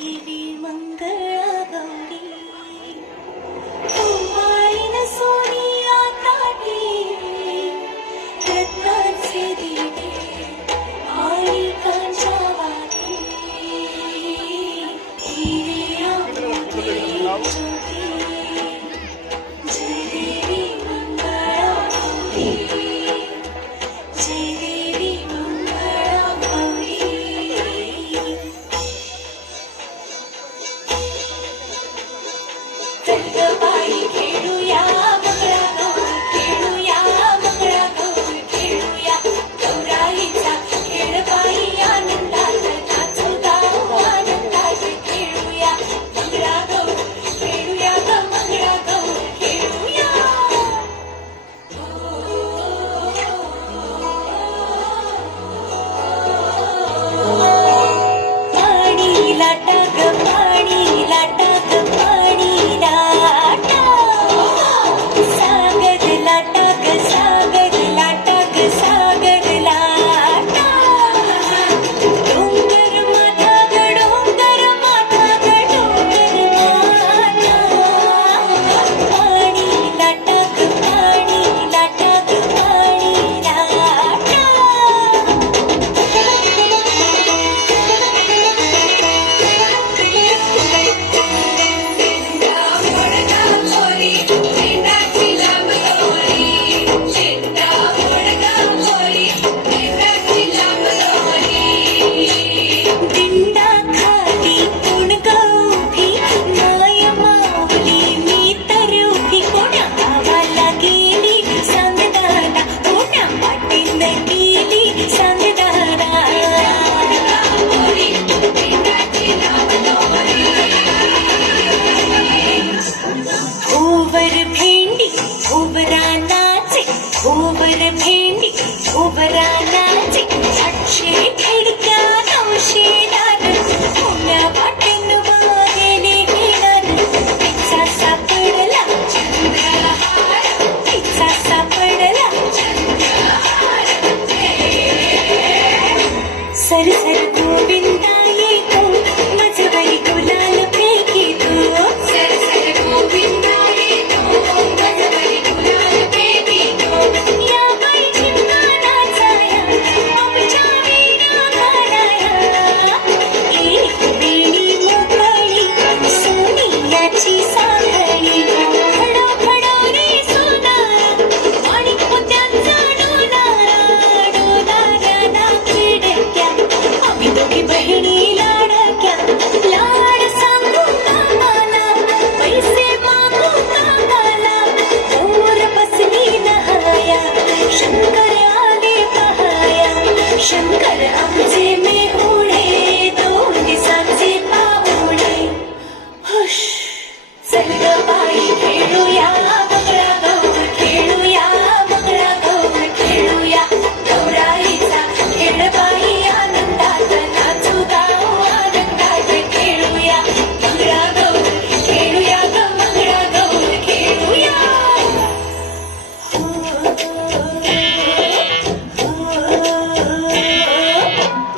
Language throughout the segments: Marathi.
देवी मंगळा गौरी कुंभाईन सोनिया ताटी रत्नांचे दिवे माणिकांच्या वाती हिरे मोती ज्योती जय देवी मंगळा गौरी जय देवी मंगळा गौरी बाई खेळूया मंगळा गौर खेळूया मंगळा गौर खेळूया गौराईचा खेळ बाई आनंदात नाचू गाऊ आनंदात खेळूया मंगळा गौर खेळूया ग मंगळा गौर खेळूया पाणी लाटा ग पाणी लाटा ग पाणी लाटा सागर लाटा ग सागर लाटा ग सागर लाटा डोंगर माथा ग डोंगर माथा ग डोंगर माथा पाणी लाटा ग पाणी लाटा ग पाणी लाटा दिंडा खाली कोण गौभी माय माऊली मी तर उभी कोण्या गावाला गेली सांगताना कोण्या पाटील गेली सांगताना भोवर भेंडी भोवरा नाचे भोवर भेंडी भोवरा नाचे 800 खिडक्या 900 दार पुण्या वाटेन गेले घेणार तिचा सापडला चंद्रहार तिचा सापडला सर सर गोविंदा येतो मजवरी गुलाल फेकितो सर सर गोविंदा येतो मजवरी गुलाल फेकितो या बाई चिमणा नाचाया आमच्या वीणा गाणाया एक वेणी मोकळी सोनियाची साखळी खडो खडो रे सोनारा आणि मोत्यांचा डोलारा डोलारा ना खिडक्या आम्ही दोघी बहिणी लाडक्या लाड सांगू कामाला पैसे मागू कामाला मोर बसली नहाया शंकर आले पहाया शंकर आमचे मेहुणे 2 दिवसाचे पाहुणे हुश चल ग बाई खेळूया मंगळा गौर खेळूया मंगळा गौर खेळूया गौराईचा खेळ बाई आनंदात नाचू गाऊ आनंदात खेळूया मंगळा गौर खेळूया ग मंगळा गौर खेळूया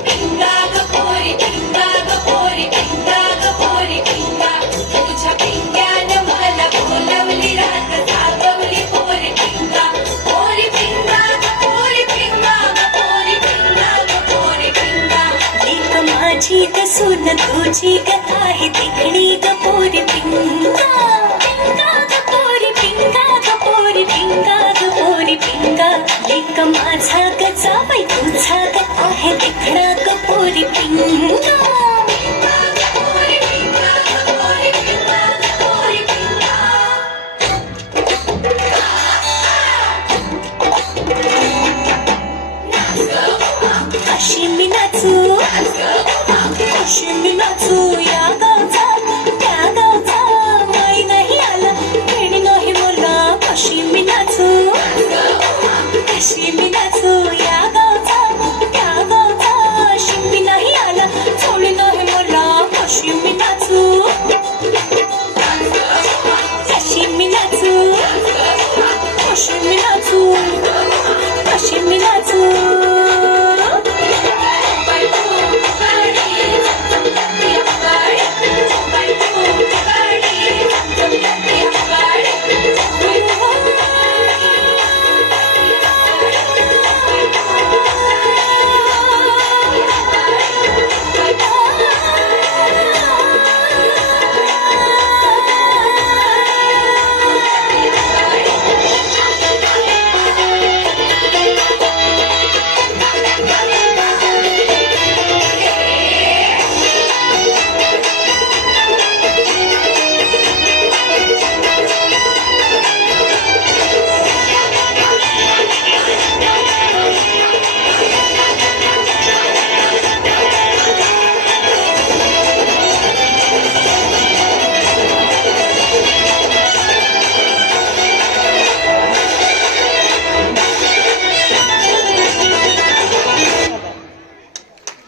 पिंगा ग पोरी पिंगा ग पोरी पिंगा ग पोरी पिंगा तुझ्या पिंग्यानं मला बोलवली रात जागवली पोरी पिंगा ग पोरी पिंगा ग पोरी पिंगा ग पोरी पिंगा एक माझी ग सून तुझी ग आहे तिकडी ग पोरी पिंगा पिंगा ग पोरी पिंगा ग पोरी पिंगा ग पोरी पिंगा एक माझा ग जावई तुझा ग आहे तिकडा ग पोरी पिंगा अशी मी नाचू या गावचा